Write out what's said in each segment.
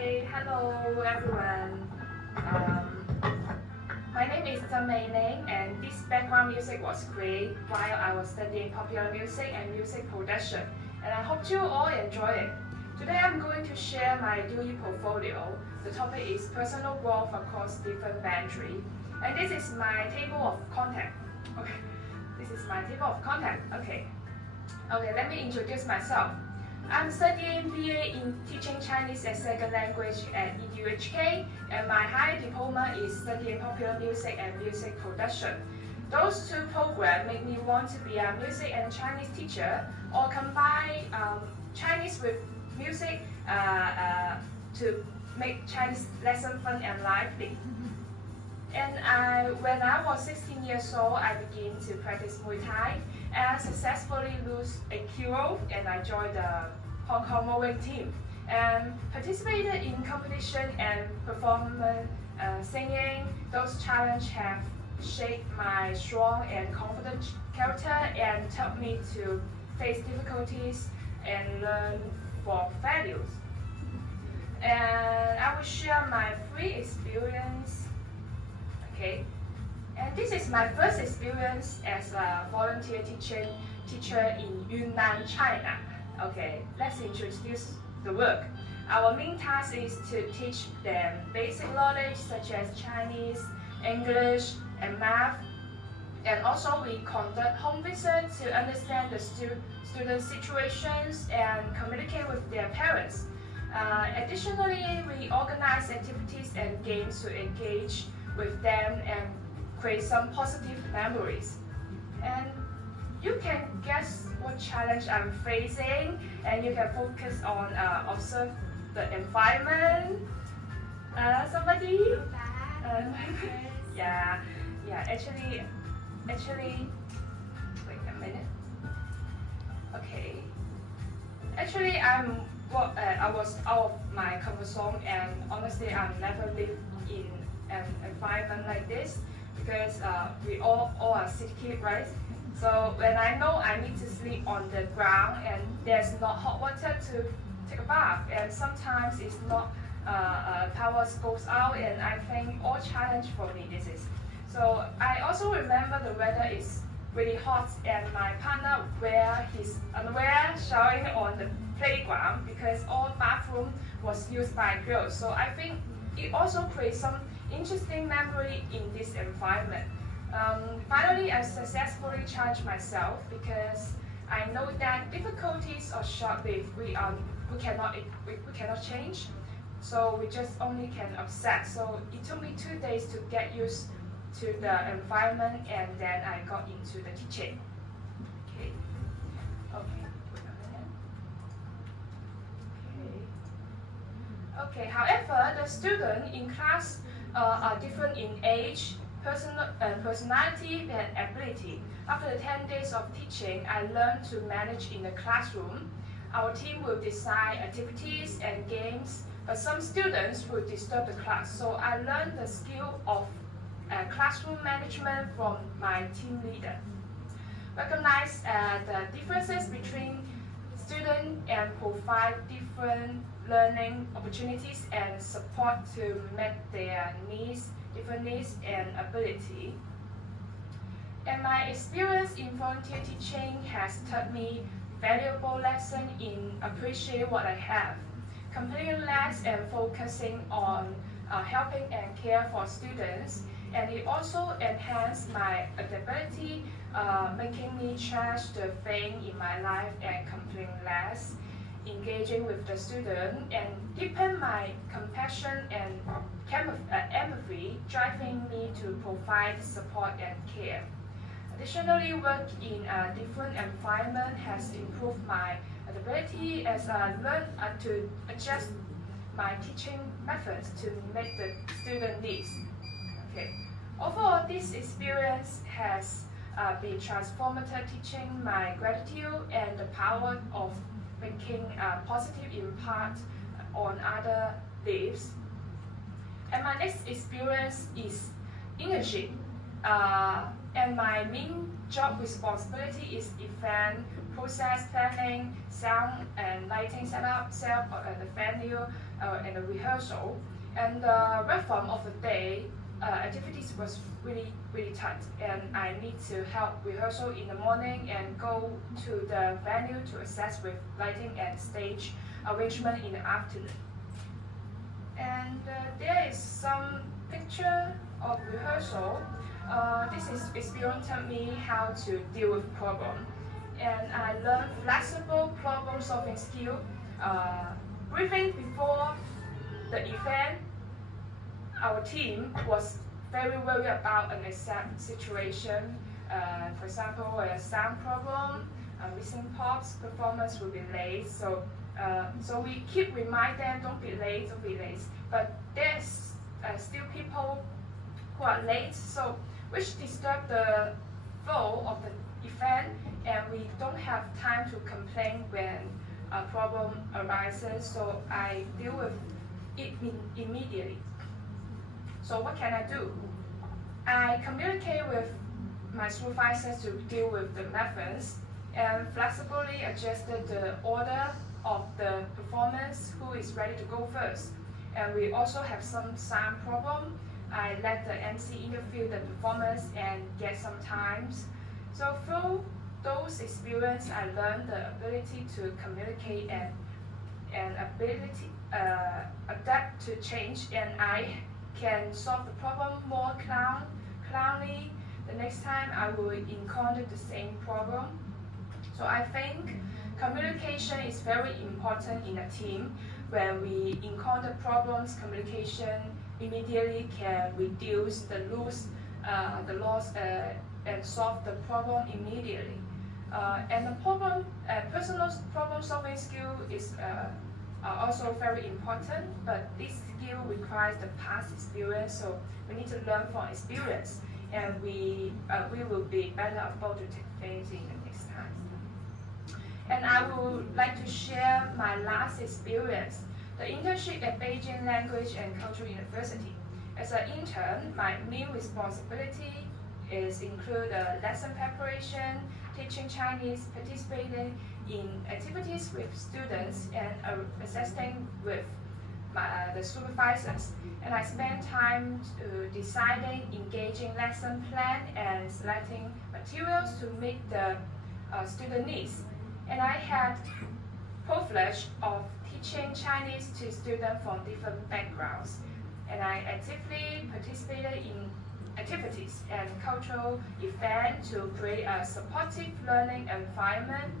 Hi, hello everyone. My name is Zheng Ning, and this background music was created while I was studying popular music and music production, and I hope you all enjoy it. Today I'm going to share my UE portfolio. The topic is personal growth across different boundaries, and this is my table of contact. Okay, this is my table of contact. Okay, let me introduce myself. I'm studying BA in Teaching Chinese as Second Language at EDUHK, and my higher diploma is studying popular music and music production. Those two programs make me want to be a music and Chinese teacher, or combine Chinese with music to make Chinese lesson fun and lively. And when I was 16 years old, I began to practice Muay Thai and successfully lose a kilo, and I joined the Hong Kong rowing team and participated in competition and performance singing. Those challenges have shaped my strong and confident character and taught me to face difficulties and learn from failures. And I will share my free experience. Okay, and this is my first experience as a volunteer teacher in Yunnan, China. Okay, let's introduce the work. Our main task is to teach them basic knowledge such as Chinese, English, and math. And also we conduct home visits to understand the students' situations and communicate with their parents. Additionally, we organize activities and games to engage with them and create some positive memories. And you can guess what challenge I'm facing, and you can focus on observe the environment. Somebody? Yeah. Actually, wait a minute. Okay. Actually, I was out of my comfort zone, and honestly, I've never lived in an environment like this because we all are city kids, right? So when I know I need to sleep on the ground and there's not hot water to take a bath, and sometimes it's not power goes out, and I think all challenge for me this is. So I also remember the weather is really hot, and my partner wear his underwear showering on the playground because all bathroom was used by girls. So I think it also creates some interesting memory in this environment. Finally, I successfully challenged myself because I know that difficulties are short-lived. We cannot change, so we just only can accept. So it took me 2 days to get used to the environment, and then I got into the teaching. Okay. Okay. However, the students in class are different in age, personality, and ability. After the 10 days of teaching, I learned to manage in the classroom. Our team will design activities and games, but some students will disturb the class. So I learned the skill of classroom management from my team leader. Recognize the differences between students and provide different learning opportunities and support to meet their different needs and ability. And my experience in volunteer teaching has taught me valuable lesson in appreciate what I have, completing less and focusing on helping and care for students. And it also enhanced my adaptability, making me cherish the thing in my life and complain less, engaging with the student, and deepen my compassion and empathy, driving me to provide support and care. Additionally, work in a different environment has improved my ability as I learned to adjust my teaching methods to meet the student needs. Okay. Overall, this experience has been transformative, teaching my gratitude and the power of making a positive impact on other lives. And my next experience is internship. And my main job responsibility is event process planning, sound and lighting setup, the venue, and the rehearsal. And the rhythm of the day activities was really tight, and I need to help rehearsal in the morning and go to the venue to assess with lighting and stage arrangement in the afternoon. And there is some picture of rehearsal. This experience taught me how to deal with problem, and I learned flexible problem solving skill. Briefing before the event, our team was very worried about an exact situation. For example, a sound problem, missing pops, performance will be late. So we keep remind them, don't be late. But there's still people who are late, so which disturb the flow of the event, and we don't have time to complain when a problem arises. So I deal with it immediately. So what can I do? I communicate with my supervisors to deal with the methods and flexibly adjusted the order of the performance, who is ready to go first. And we also have some sound problem. I let the MC interview the performance and get some times. So through those experiences, I learned the ability to communicate and ability adapt to change, and I can solve the problem more calmly the next time I will encounter the same problem. So I think communication is very important in a team. When we encounter problems, communication immediately can reduce the loss and solve the problem immediately. And the personal problem solving skill is also very important, but this skill requires the past experience, so we need to learn from experience, and we will be better able to take things in the next time. And I would like to share my last experience, the internship at Beijing Language and Cultural University. As an intern, my main responsibility is include lesson preparation, teaching Chinese, participating in activities with students, and assisting with the supervisors. And I spend time deciding, engaging lesson plan, and selecting materials to meet the student needs. And I had privilege of teaching Chinese to students from different backgrounds. And I actively participated in activities and cultural events to create a supportive learning environment.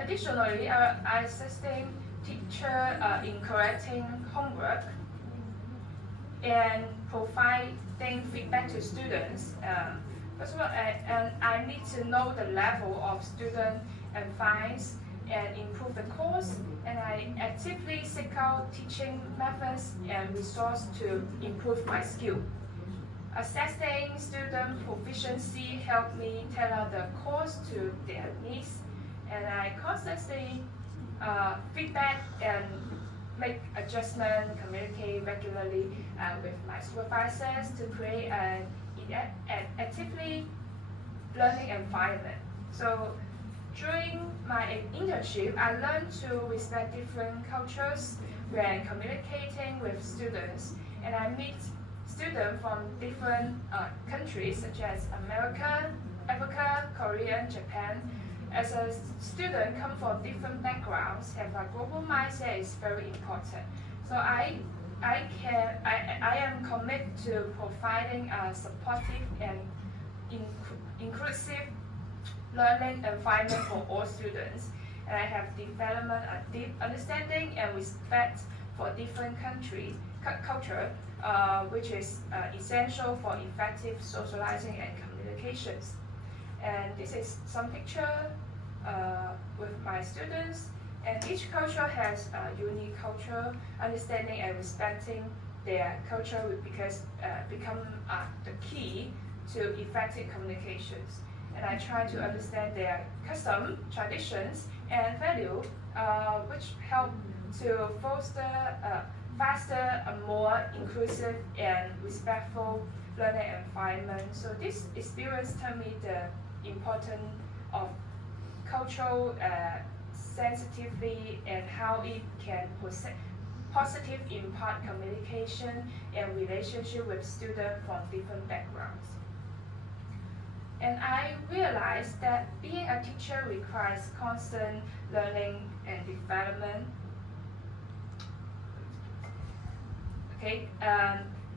Additionally, I assisted teacher in correcting homework and providing feedback to students. First of all, I need to know the level of student advice and improve the course, and I actively seek out teaching methods and resources to improve my skill. Assessing student proficiency helped me tailor the course to their needs, and I constantly feedback and make adjustments, communicate regularly with my supervisors to create an actively learning environment. So during my internship, I learned to respect different cultures when communicating with students, and I meet students from different countries such as America, Africa, Korea, Japan. As a student come from different backgrounds, have a global mindset is very important. So I am committed to providing a supportive and inclusive learning environment for all students. And I have developed a deep understanding and respect for different culture, which is essential for effective socializing and communications. And this is some picture with my students. And each culture has a unique culture. Understanding and respecting their culture because become the key to effective communications. And I try to understand their custom, traditions, and value, which help to foster a faster, a more inclusive and respectful learning environment. So this experience taught me the importance of cultural sensitivity and how it can positive impact communication and relationship with students from different backgrounds. And I realized that being a teacher requires constant learning and development. Okay,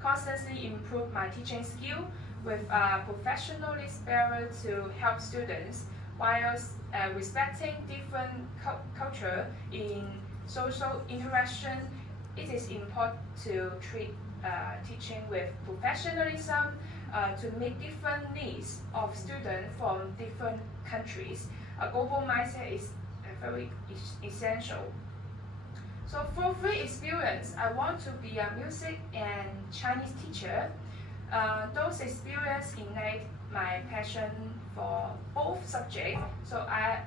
constantly improve my teaching skill with a professional spirit to help students while respecting different culture in social interaction. It is important to treat teaching with professionalism to meet different needs of students from different countries. A global mindset is very essential. So for free experience, I want to be a music and Chinese teacher. Those experiences ignite my passion for both subjects. So I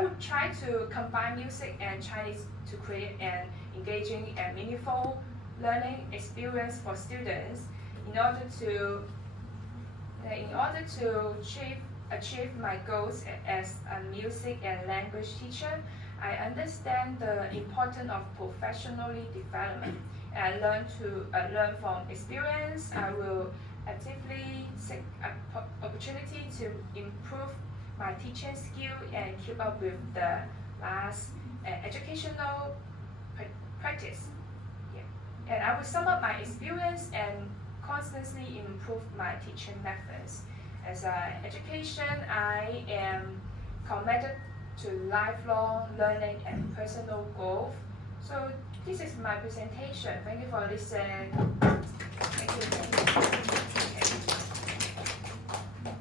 would try to combine music and Chinese to create an engaging and meaningful learning experience for students in order to achieve my goals as a music and language teacher. I understand the importance of professionally development and learn from experience. I will actively seek an opportunity to improve my teaching skill and keep up with the last educational practice. Yeah. And I will sum up my experience and constantly improve my teaching methods. As an education, I am committed to lifelong learning and personal growth. So this is my presentation. Thank you for listening. Thank you.